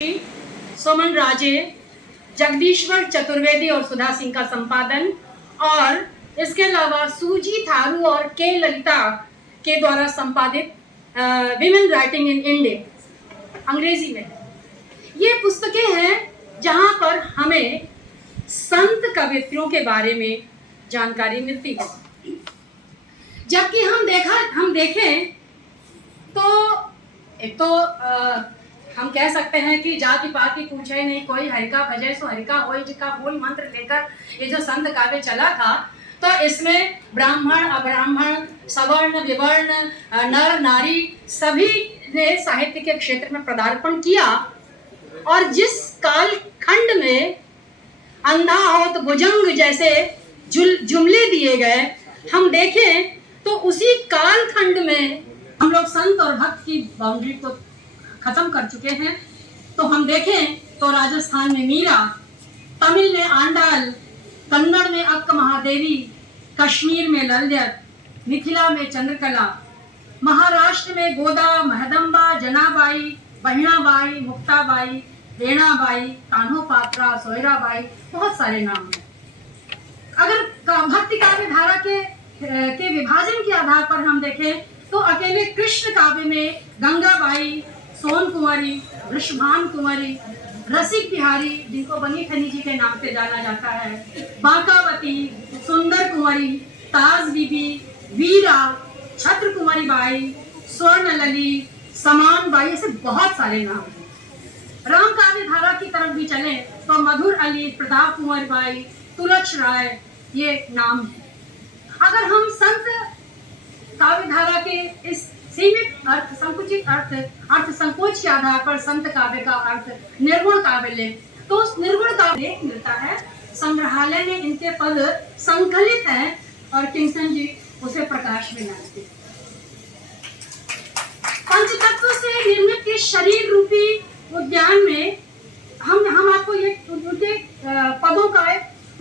सोमन राजे, जगदीश्वर चतुर्वेदी और सुधा सिंह का संपादन, और इसके अलावा सूजी थारू और के ललिता के द्वारा संपादित विमेन राइटिंग इन इंडिया अंग्रेजी में। ये पुस्तकें हैं जहाँ पर हमें संत कवित्रियों के बारे में जानकारी मिलती है। जबकि हम देखें तो एक तो हम कह सकते हैं कि जाति पाति पूछे नहीं कोई, हरिका भजे सो हरिका होई जिका मूल मंत्र लेकर ये जो संत काव्य चला था, तो इसमें ब्राह्मण अब्राह्मण सवर्ण विवर्ण नर नारी सभी ने साहित्य के क्षेत्र में पदार्पण किया। और जिस काल खंड में अंधा हो तो भुजंग जैसे जुमले दिए गए, हम देखें तो उसी काल खंड में हम लोग संत और भक्त की बाउंड्री को खत्म कर चुके हैं। तो हम देखें तो राजस्थान में मीरा, तमिल में आंडाल, कन्नड़ में अक्क महादेवी, कश्मीर में ललित, मिथिला में चंद्रकला, महाराष्ट्र में गोदा, महदम्बा, जनाबाई, बहिणाबाई, मुक्ताबाई, रेणाबाई, कान्होपात्रा, सोयराबाई, बहुत सारे नाम हैं। अगर भक्ति काव्य धारा के विभाजन के आधार पर हम देखें तो अकेले कृष्ण काव्य में गंगाबाई, सोन कुंवरी, वृषभान कुंवरी, रसिक बिहारी जिनको बनी ठनी जी के नाम से जाना जाता है, बांकावती, सुंदर कुंवरी, ताज बीबी, वीरा, छत्र कुंवरी बाई, स्वर्ण लली, समान बाई, ऐसे बहुत सारे नाम हैं। राम काव्य धारा की तरफ भी चले तो मधुर अली, प्रताप कुंवर बाई, तुलच राय, ये नाम है। अगर हम संत काव्य धारा के इस सीमित अर्थ, संकुचित अर्थ संकोच के आधार पर संत काव्य का अर्थ निर्गुण काव्य ले तो उस निर्गुण काव्य मिलता है। संग्रहालय में इनके पद संकलित हैं और किंगसन जी उसे प्रकाश में लाते हैं। पंचतत्व से निर्मित इस शरीर रूपी उद्यान में हम आपको ये उनके पदों का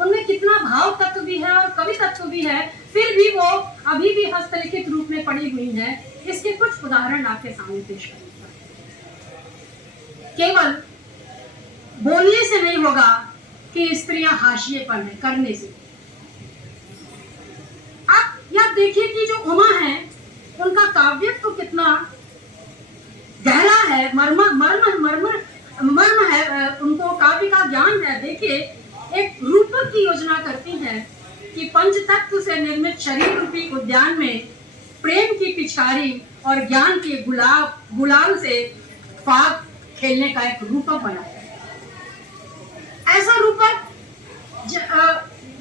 उनमें कितना भाव तत्व भी है और कवि तत्व भी है, फिर भी वो अभी भी हस्तलिखित रूप में पड़ी हुई है। इसके कुछ उदाहरण आपके सामने पेश करूंगा। केवल बोलने से नहीं होगा कि स्त्रियां हाशिए पर हैं, करने से। आप यह देखिए कि जो उमा है उनका काव्य तो कितना गहरा है, मर्म है, उनको काव्य का ज्ञान है। देखिए, एक रूपक की योजना करती हैं कि पंचतत्व से निर्मित शरीर रूपी उद्यान में प्रेम की पिचकारी और ज्ञान के गुलाल से फाग खेलने का एक रूपक बनाया है। ऐसा रूपक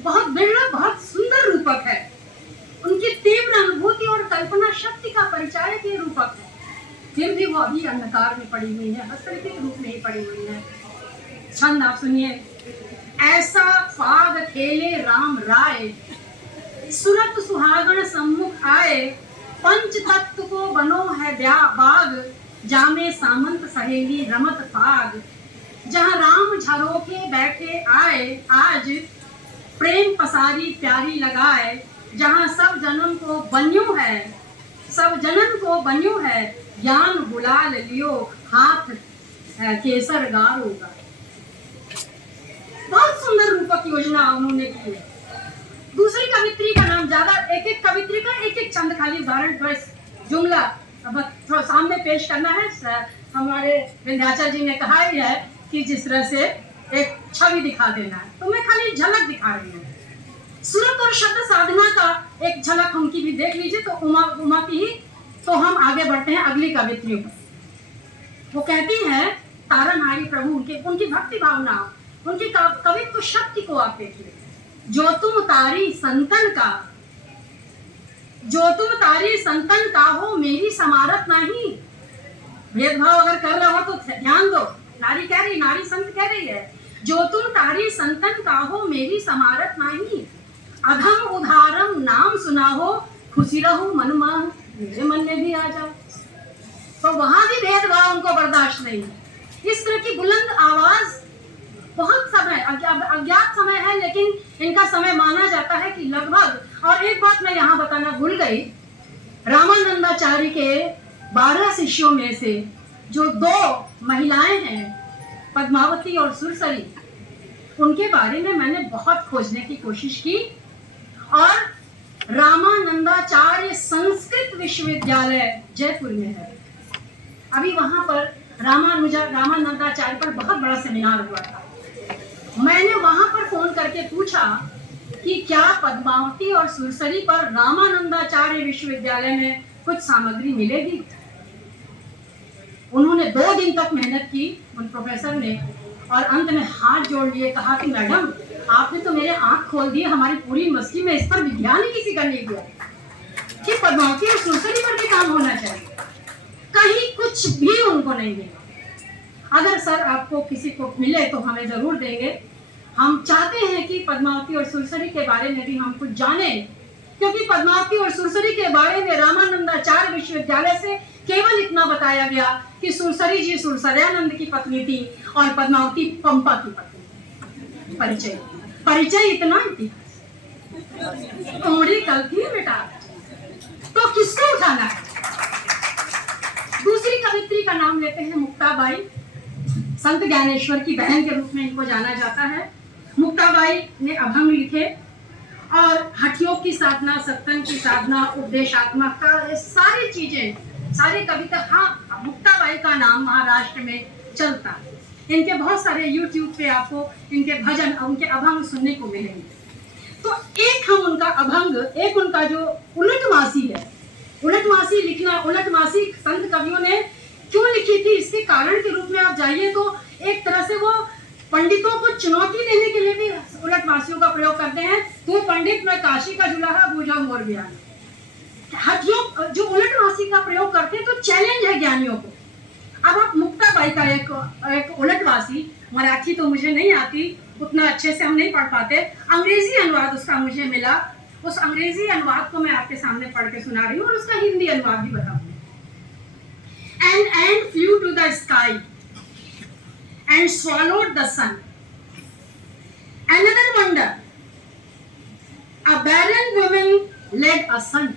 बहुत बिरला, बहुत सुंदर रूपक है। उनकी तीव्र अनुभूति और कल्पना शक्ति का परिचायक ये रूपक है। फिर भी वो अभी अंधकार में पड़ी हुई है, हस्तलिखित रूप में ही पड़ी हुई है। छंद आप सुनिए। ऐसा फाग खेले राम राय, सुरत सुहागण सम्मुख आए, पंच तत्व को बनो है बाग, जामे सामंत सहेली रमत फाग, जहाँ राम झरोखे बैठे आए आज, प्रेम पसारी प्यारी लगाए, जहाँ सब जन्म को बन्यो है, ज्ञान गुलाल लियो हाथ केसर गारोगा। बहुत सुंदर रूपक योजना उन्होंने की है। दूसरी कवित्री का नाम ज्यादा, एक कवित्री का एक छंद खाली उदाहरण बस जुमला थोड़ा सामने पेश करना है। हमारे विंध्याचल जी ने कहा ही है कि जिस तरह से एक छवि दिखा देना है, तो मैं खाली झलक दिखा रही हूँ। सूरत और शब्द साधना का एक झलक उनकी भी देख लीजिए। तो उमा की ही। तो हम आगे बढ़ते हैं अगली कवित्रियों पर। वो कहती हैं तारनहारी प्रभु, उनकी भक्ति भावना, उनकी कवित्व शक्ति को आप देखिए। जो तुम तारी संतन का हो मेरी समारत नहीं। भेदभाव अगर कर रहा हो तो ध्यान दो, नारी कह रही, नारी संत कह रही है, जो तुम तारी संतन का हो मेरी समारत नहीं। अधम उदारम नाम सुना हो, खुशी रहो मन में, मेरे मन में भी आ जाओ। तो वहां भी भेदभाव उनको बर्दाश्त नहीं है। इस तरह की बुलंद आवाज, बहुत समय अज्ञात समय है, लेकिन इनका समय माना जाता है कि लगभग। और एक बात मैं यहाँ बताना भूल गई, रामानंदाचार्य के 12 शिष्यों में से जो 2 महिलाएं हैं, पद्मावती और सुरसरी, उनके बारे में मैंने बहुत खोजने की कोशिश की और रामानंदाचार्य संस्कृत विश्वविद्यालय जयपुर में है। अभी वहां पर रामानंदाचार्य पर बहुत बड़ा सेमिनार हुआ था। मैंने वहां पर फोन करके पूछा कि क्या पद्मावती और सुरसरी पर रामानंदाचार्य विश्वविद्यालय में कुछ सामग्री मिलेगी। उन्होंने 2 दिन तक मेहनत की उन प्रोफेसर ने और अंत में हाथ जोड़ लिए, कहा कि मैडम आपने तो मेरे आंख खोल दिए, हमारी पूरी यूनिवर्सिटी में इस पर विज्ञान ही किसी का नहीं हुआ कि पद्मावती और सुरसरी पर भी काम होना चाहिए। कहीं कुछ भी उनको नहीं मिला। अगर सर आपको किसी को मिले तो हमें जरूर देंगे। हम चाहते हैं कि पद्मावती और सुरसरी के बारे में भी हम कुछ जाने, क्योंकि पद्मावती और सुरसरी के बारे में रामानंदाचार्य विश्वविद्यालय से केवल इतना बताया गया कि सुरसरी जी सुरसर्यानंद की पत्नी थी और पद्मावती पंपा की पत्नी। परिचय इतना ही, उमड़ी कल थी बेटा, तो किसको उठाना है। दूसरी कवित्री का नाम लेते हैं मुक्ताबाई। संत ज्ञानेश्वर की बहन के रूप में इनको जाना जाता है। मुक्ताबाई ने अभंग लिखे और हठयोग की साधना, सत्संग की साधना, उपदेशात्मक का, ये सारी चीजें, सारी कविता। हाँ, मुक्ताबाई का नाम महाराष्ट्र में चलता है। इनके बहुत सारे YouTube पे आपको इनके भजन, उनके अभंग सुनने को मिलेंगे। तो एक हम उनका अभंग, एक उनका जो उलटमासी है, उलटमासी लिखना, उलटमासी संत कवियों ने क्यों लिखी थी, इसके कारण के रूप में आप जाइए तो एक तरह से वो पंडितों को चुनौती देने के लिए भी उलटमासियों का प्रयोग करते हैं। तो पंडित मैं काशी का जुलाहा बूझा मोर ज्ञान, हठयोग जो उलटमासी का प्रयोग करते हैं तो चैलेंज है ज्ञानियों को। अब आप मुक्ताबाई का एक उलटवासी, मराठी तो मुझे नहीं आती, उतना अच्छे से हम नहीं पढ़ पाते, अंग्रेजी अनुवाद उसका मुझे मिला। उस अंग्रेजी अनुवाद को मैं आपके सामने पढ़ के सुना रही हूँ और उसका हिंदी अनुवाद भी बताऊंगी। An ant flew to the sky and swallowed the sun. Another wonder, a barren woman led a son.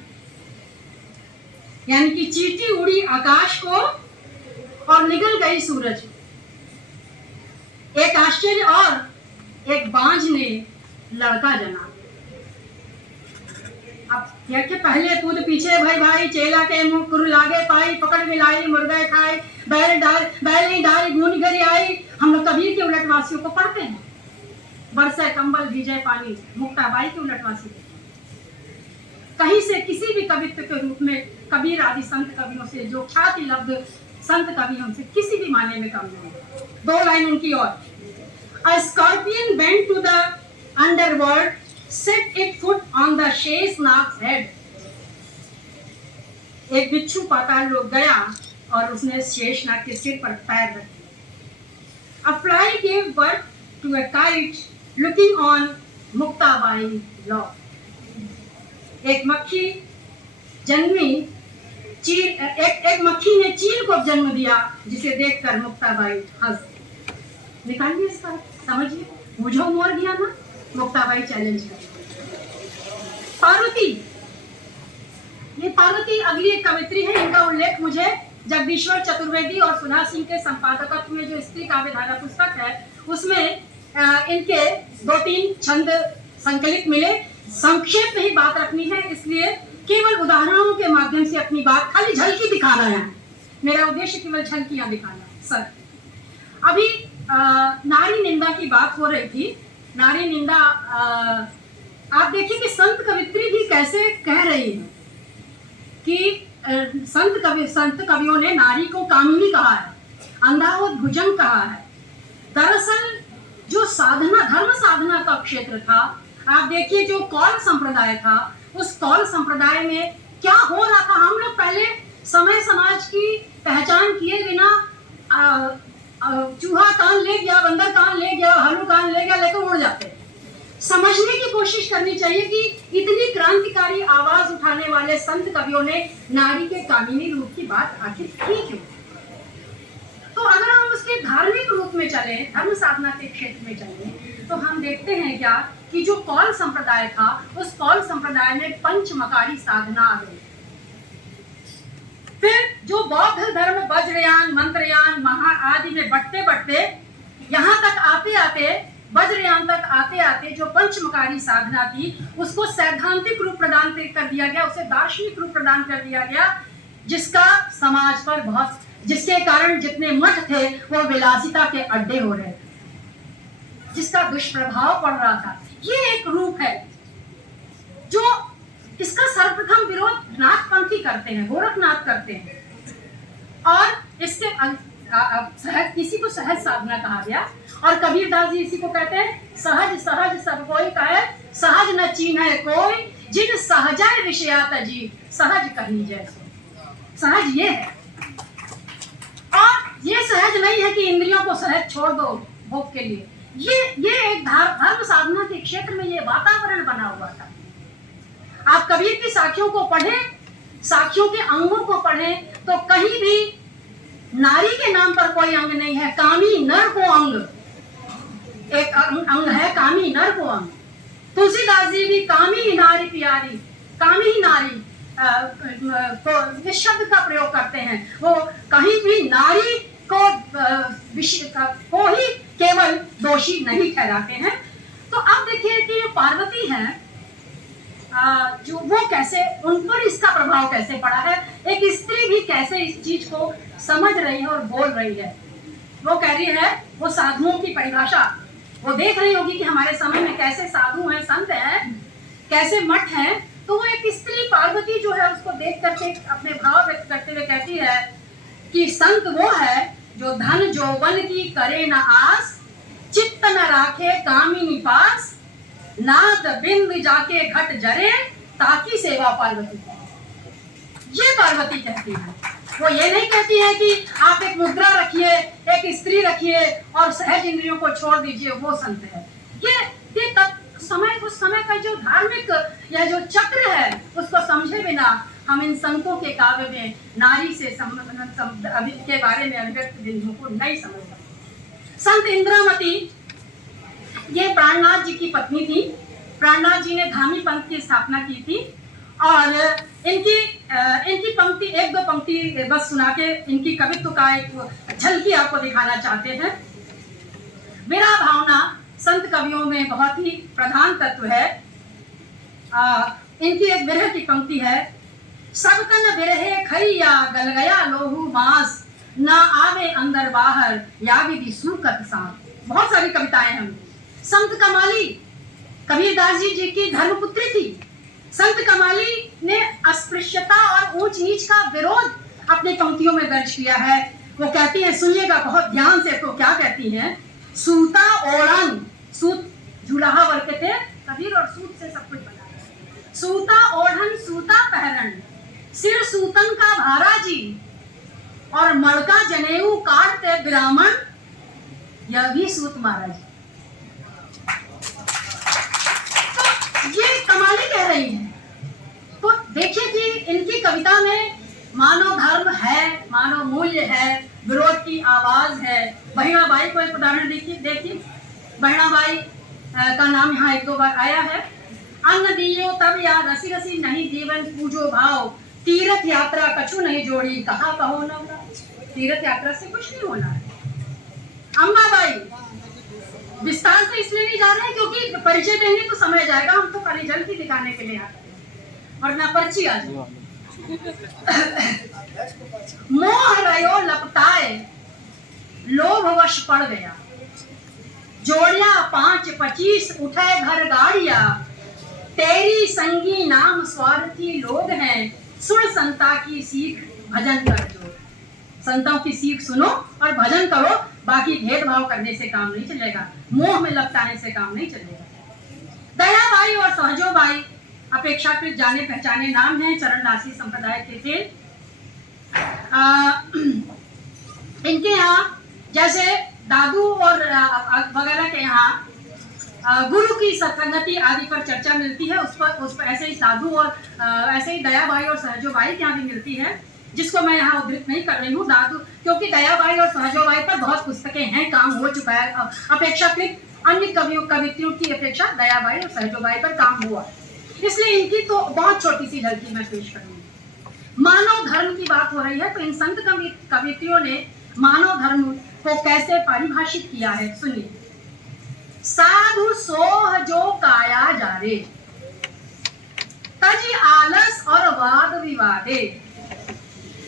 यानी कि चींटी उड़ी आकाश को और निगल गई सूरज। एक आश्चर्य और एक बांझ ने लड़का जना। अब यह के पहले कूद पीछे भाई भाई, चेला के मुंह कुर लागे पाई, पकड़ मिलाई मुर्गा खाए, बैल नहीं डाली घून घरी आई। हम लोग कबीर के उलटवासियों को पढ़ते हैं, बरसे कंबल भीजे पानी, मुक्ताबाई के उलटवासी। कहीं से किसी भी कवित्व के रूप में कबीर आदि संत कवियों से, जो ख्याति लब्ध संत कवि, हमसे किसी भी माने में कम नहीं। 2 लाइन उनकी और। A scorpion went to the underworld, set its foot on the शेषनाग's head. एक बिच्छू पाताल लोक गया और उसने शेषनाग के सिर पर पैर रखे। A fly gave birth to a kite looking on Muktabai law. एक मक्खी जन्मी, एक मक्खी ने चील को जन्म दिया, जिसे देखकर मुक्ताबाई हंस। निकालिए इसका, समझिए, बुझो मोर गया ना, मुक्ताबाई चैलेंज कर। पार्वती, ये पार्वती अगली एक कवित्री है। इनका उल्लेख मुझे जगदीश्वर चतुर्वेदी और सुधा सिंह के संपादकत्व में जो स्त्री काव्य धारा पुस्तक है, उसमें इनके 2-3 छंद संकलित मिले। संक्षेप में ही बात रखनी है, इसलिए केवल उदाहरणों के माध्यम से अपनी बात, खाली झलकी दिखाना है। मेरा उद्देश्य केवल झलकियां दिखाना है। सर, अभी नारी निंदा की बात हो रही थी। नारी निंदा, आप देखिए कि संत कवित्री भी कैसे कह रही है कि संत कवियों ने नारी को कामिनी कहा है, अंधावत भुजंग कहा है। दरअसल जो साधना, धर्म साधना का क्षेत्र था, आप देखिए जो कौल संप्रदाय था, उस कौल संप्रदाय में क्या हो रहा था। हम लोग पहले समय समाज की पहचान किए बिना चूहा कान ले गया, बंदर कान ले गया, भालू कान ले गया, लेकर उड़ जाते। समझने की कोशिश करनी चाहिए कि इतनी क्रांतिकारी आवाज उठाने वाले संत कवियों ने नारी के कामिनी रूप की बात आखिर की क्यों। तो अगर हम उसके धार्मिक रूप में चले, धर्म साधना के क्षेत्र में चले, तो हम देखते हैं क्या कि जो कौल संप्रदाय था, उस कौल संप्रदाय में पंचमकारी साधना आ गई। फिर जो बौद्ध धर्म वज्रयान, मंत्रयान, महा आदि में बढ़ते बढ़ते आते वज्रयान तक आते आते जो पंचमकारी साधना थी उसको सैद्धांतिक रूप प्रदान कर दिया गया, उसे दार्शनिक रूप प्रदान कर दिया गया, जिसका समाज पर बहुत, जिसके कारण जितने मठ थे वो विलासिता के अड्डे हो रहे थे, जिसका दुष्प्रभाव पड़ रहा था। ये एक रूप है जो इसका सर्वप्रथम विरोध नाथपंथी करते हैं, गोरखनाथ करते हैं, और इसके सहज, इसी को सहज साधना कहा गया। और कबीरदास जी इसी को कहते हैं सहज सहज सब कोई कहे, सहज न चीन्हे कोई, जिन सहजय विषयात जी, सहज कहीं जैसे। सहज ये है, और ये सहज नहीं है कि इंद्रियों को सहज छोड़ दो भोग के लिए। ये एक धर्म साधना के क्षेत्र में ये वातावरण बना हुआ था। आप कबीर की साखियों को पढ़ें, साखियों के अंगों को पढ़ें, तो कहीं भी नारी के नाम पर कोई अंग नहीं है। कामी नर को अंग, एक अंग है कामी नर को अंग। तुलसीदास जी भी कामी ही नारी प्यारी, कामी ही नारी को इस शब्द का प्रयोग करते हैं। वो कहीं भी नारी को ही केवल दोषी नहीं ठहराते हैं। तो अब देखिए कि पार्वती है, जो वो कैसे, उन पर इसका प्रभाव कैसे पड़ा है, एक स्त्री भी कैसे इस चीज को समझ रही है और बोल रही है। वो कह रही है, वो साधुओं की परिभाषा वो देख रही होगी कि हमारे समय में कैसे साधु हैं, संत हैं, कैसे मठ हैं। तो वो एक स्त्री पार्वती जो है उसको देख करके अपने भाव व्यक्त करते हुए कहती है कि संत वो है जो धन जौवन की करे न आस, चित्त न राखे कामिनी पास, नाद बिंद जाके घट जरे, ताकि सेवा पार्वती। ये पार्वती कहती है। वो ये नहीं कहती है कि आप एक मुद्रा रखिए, एक स्त्री रखिए और सहज इंद्रियों को छोड़ दीजिए, वो संत है। ये तब समय, उस समय का जो धार्मिक या जो चक्र है उसको समझे बिना हम इन संतों के काव्य में नारी से के बारे में अभिव्यक्त बिंदुओं को नहीं समझ सकते। संत इंद्रावती ये प्राणनाथ जी की पत्नी थी। प्राणनाथ जी ने धामी पंथ की स्थापना की थी, और इनकी पंक्ति, एक दो पंक्ति बस सुना के इनकी कवित्व का एक झलकी आपको दिखाना चाहते हैं। विरह भावना संत कवियों में बहुत ही प्रधान तत्व है। इनकी एक विरह की पंक्ति है, सब तन बिरहे खैया गल गया लोहू मास, ना आवे अंदर बाहर या विधि सूकत सांस। बहुत सारी कविताएं हैं। संत कमाली कबीरदास जी की धर्मपुत्री थी। संत कमाली ने अस्पृश्यता और ऊंच नीच का विरोध अपनी पंक्तियों में दर्ज किया है। वो कहती है, सुनिएगा बहुत ध्यान से, तो क्या कहती हैं, सूता ओढ़न, सूत जुलाहा वर्ग के थे कबीर, और सूत से सब कुछ बना है। सूता ओढ़न सूता पहरन, सिर सूतन का भारा जी, और मड़का जनेऊ काटते ब्राह्मण, यह भी सूत महाराज। तो ये कमाली कह रही है। तो देखिए कि इनकी कविता में मानव धर्म है, मानव मूल्य है, विरोध की आवाज है। बहिणाबाई को एक उदाहरण देखिए। बहिणाबाई का नाम यहाँ एक दो बार आया है। अन्न दियो तब या रसी रसी नहीं जीवन पूजो भाव, तीर्थ यात्रा कछु नहीं जोड़ी कहा कहो न। तीर्थ यात्रा से कुछ नहीं होना है। अम्माबाई विस्तार से इसलिए नहीं जा रहे हैं क्योंकि परिचय देंगे तो समय जाएगा, हम तो खाली जल की दिखाने के लिए आते हैं, वरना पर्ची आ जाए। मोह रयो लपटाए लोभवश पड़ गया, जोड़िया 5-25 उठे घर गाड़िया, तेरी संगी नाम स्वार्थी लोग हैं, सुन संता की सीख भजन कर जो। संतों की सीख सुनो और भजन करो, बाकी भेदभाव करने से काम नहीं चलेगा, मोह में लपटाने से काम नहीं चलेगा। दयाबाई और सहजोबाई अपेक्षाकृत जाने पहचाने नाम हैं, चरणदासी संप्रदाय के थे। इनके यहाँ जैसे दादू और वगैरह के यहाँ गुरु की सत्संगति आदि पर चर्चा मिलती है, उस पर ऐसे ही दादू और ऐसे ही दयाबाई और सहजोबाई के यहाँ भी मिलती है, जिसको मैं यहाँ उद्धृत नहीं कर रही हूँ। दादू, क्योंकि दयाबाई और सहजोबाई पर बहुत पुस्तकें हैं, काम हो चुका है, अपेक्षाकृत अन्य कवित्रियों की अपेक्षा दयाबाई और सहजोबाई पर काम हुआ, इसलिए इनकी तो बहुत छोटी सी झलकी मैं पेश करूंगी। मानव धर्म की बात हो रही है, तो इन संत कवित्रियों ने मानव धर्म को कैसे परिभाषित किया है, सुनिए। साधु सोह जो काया जारे, तज आलस और वाद विवादे,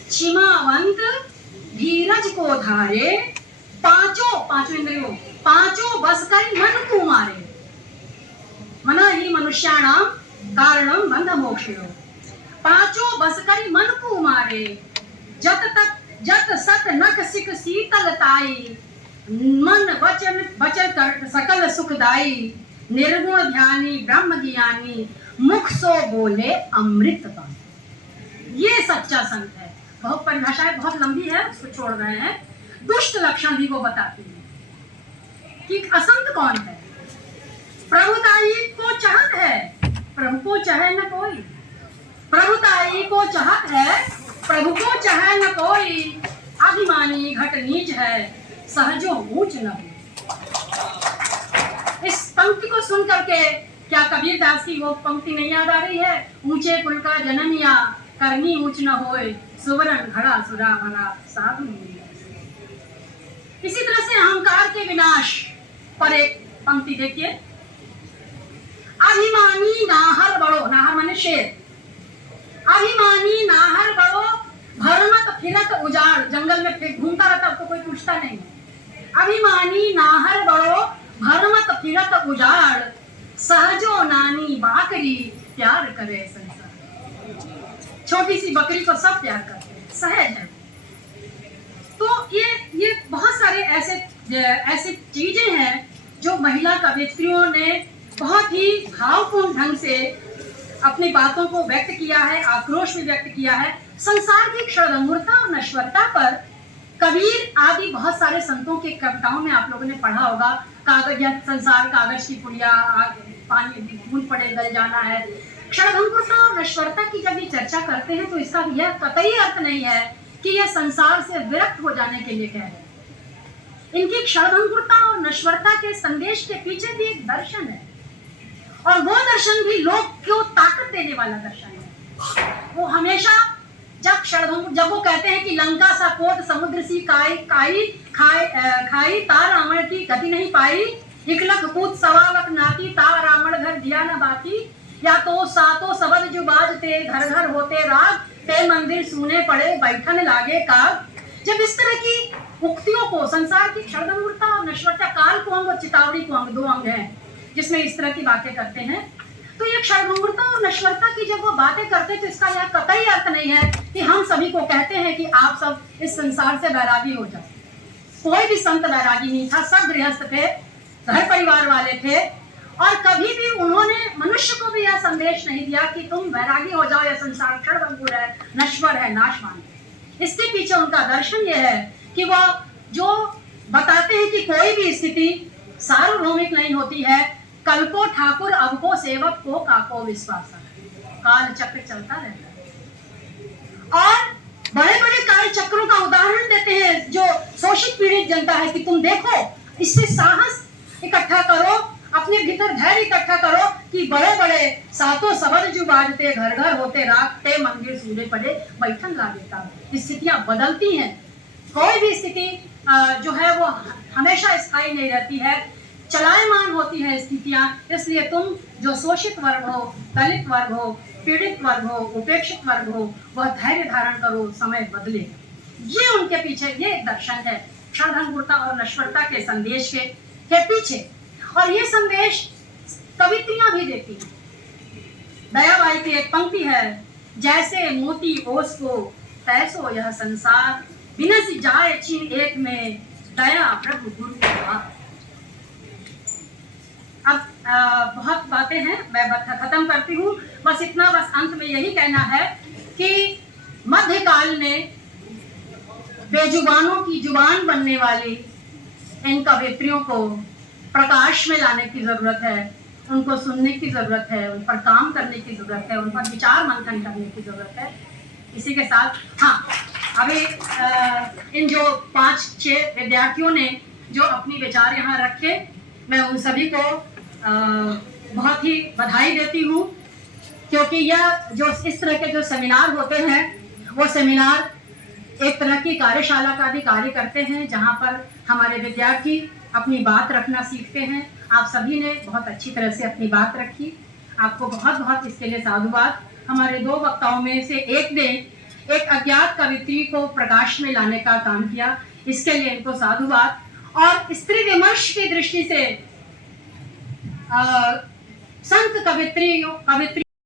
क्षिमावंत धीरज को धारे, पांचों इंद्रियों पांचों बस कर मन को मारे, मना ही मनुष्याणाम कारणम बंध मोक्षयो, पांचों बस कर मन को मारे, जत सत नख सिक शीतलताई, मन वचन कर सकल सुखदाई, निर्गुण ध्यानी ब्रह्म ज्ञानी, मुख सो बोले अमृत बानी। ये सच्चा संत है। बहुत परिभाषाएं बहुत लंबी है, उसको छोड़ रहे हैं। दुष्ट लक्षण भी वो बताती है कि असंत कौन है। प्रभुताई को चाहत है, प्रभु को चाहे न कोई, प्रभुताई को चाहत है, प्रभु को चाहे न कोई, अभिमानी घट नीच है, सहजो ऊंच न हो। इस पंक्ति को सुन करके क्या कबीर दास की वो पंक्ति नहीं याद आ रही है? ऊंचे कुल का जननिया, करनी ऊंच न होए, सुवर्ण घड़ा सुरा भरा साधु। इसी तरह से अहंकार के विनाश पर एक पंक्ति देखिए, अभिमानी नाहर बड़ो, नाहर माने शेर, अभिमानी नाहर बड़ो, भरमत फिरत उजाड़, जंगल में घूमता रहता उसको कोई पूछता नहीं। अभिमानी नाहर बड़ो, भरमत फिरत उजाड़, सहजो नानी बाकरी, प्यार करे संसार। छोटी सी बकरी को सब प्यार करते हैं, सहज है। तो ये बहुत सारे ऐसे चीजें हैं जो महिला कवयित्रियों ने बहुत ही भावपूर्ण ढंग से अपनी बातों को व्यक्त किया है, आक्रोश भी व्यक्त किया है। संसार की क्षणभंगुरता और नश्वरता पर कबीर आदि बहुत सारे संतों के कविताओं में आप लोगों ने पढ़ा होगा। कागज या संसार कागज की पुड़िया, पानी बूंद पड़े गल जाना है। क्षणभंगुरता और नश्वरता की जब ये चर्चा करते हैं तो इसका यह कतई अर्थ नहीं है कि यह संसार से विरक्त हो जाने के लिए कह रहे हैं। इनकी क्षणभंगुरता और नश्वरता के संदेश के पीछे भी एक दर्शन है, और वो दर्शन भी लोग को ताकत देने वाला दर्शन है। वो हमेशा जब वो कहते हैं कि लंका सा कोट समुद्र सी खाई ता रावण की गति नहीं पाई, एक लख पूत सवालक नाती ता रावण घर दिया न बाती, या तो सातो सबद जो बाजते घर घर होते राग, ते मंदिर सूने पड़े बैठन लागे काग। जब इस तरह की उक्तियों को, संसार की क्षणभंगुरता और नश्वरता, काल को अंग और चितावड़ी को अंग, दो अंग हैं जिसमें इस तरह की बातें करते हैं। तो ये क्षणभंगुरता और नश्वरता की जब वो बातें करते तो इसका यह कतई अर्थ नहीं है कि हम सभी को कहते हैं कि आप सब इस संसार से वैरागी हो जाओ। कोई भी संत वैरागी नहीं था, सब गृहस्थ थे, घर परिवार वाले थे, और कभी भी उन्होंने मनुष्य को भी यह संदेश नहीं दिया कि तुम वैरागी हो जाओ, यह संसार क्षणभंगुर है, नश्वर है, नाशवान है। इसके पीछे उनका दर्शन यह है कि वह जो बताते हैं कि कोई भी स्थिति सार्वभौमिक नहीं होती है, कल को ठाकुर अब को सेवक को काको विश्वास, काल चक्र चलता रहता है। और बड़े बड़े काल चक्रों का उदाहरण देते हैं जो शोषित पीड़ित जनता है कि तुम देखो, इससे साहस इकट्ठा करो, अपने भीतर धैर्य इकट्ठा करो कि बड़े बड़े सातों सबद जो बाजते घर घर होते रागते मंदिर सूर्य पड़े बैठन ला देता। स्थितियां बदलती हैं, कोई भी स्थिति जो है वो हमेशा स्थायी नहीं रहती है, चलायमान होती है स्थितियां। इसलिए तुम जो शोषित वर्ग हो, दलित वर्ग हो, पीड़ित वर्ग हो, उपेक्षित वर्ग हो, वह धैर्य धारण करो, समय बदले। ये उनके पीछे ये दर्शन है क्षणभंगुरता और नश्वरता के संदेश के पीछे। और ये संदेश कवित्रियां भी देती हैं। दयाबाई की एक पंक्ति है, जैसे मोती ओस को तैसो यह संसार, बिनस जाए छीन एक में दया प्रभु गुरु का। अब बहुत बातें हैं, मैं खत्म करती हूँ। बस इतना, बस अंत में यही कहना है कि मध्यकाल में बेजुबानों की जुबान बनने वाली इन कवित्रियों को प्रकाश में लाने की जरूरत है, उनको सुनने की जरूरत है, उन पर काम करने की जरूरत है, उन पर विचार मंथन करने की जरूरत है। इसी के साथ हाँ, अभी इन जो 5-6 विद्यार्थियों ने जो अपनी विचार यहाँ रखे, मैं उन सभी को बहुत ही बधाई देती हूँ, क्योंकि यह जो इस तरह के जो सेमिनार होते हैं, वो सेमिनार एक तरह की कार्यशाला का भी कार्य करते हैं, जहाँ पर हमारे विद्यार्थी अपनी बात रखना सीखते हैं आप सभी ने बहुत अच्छी तरह से अपनी बात रखी। आपको बहुत बहुत इसके लिए साधुवाद। हमारे दो वक्ताओं में से एक ने एक अज्ञात कवित्री को प्रकाश में लाने का काम किया, इसके लिए इनको साधुवाद। और स्त्री विमर्श की दृष्टि से संत कवित्री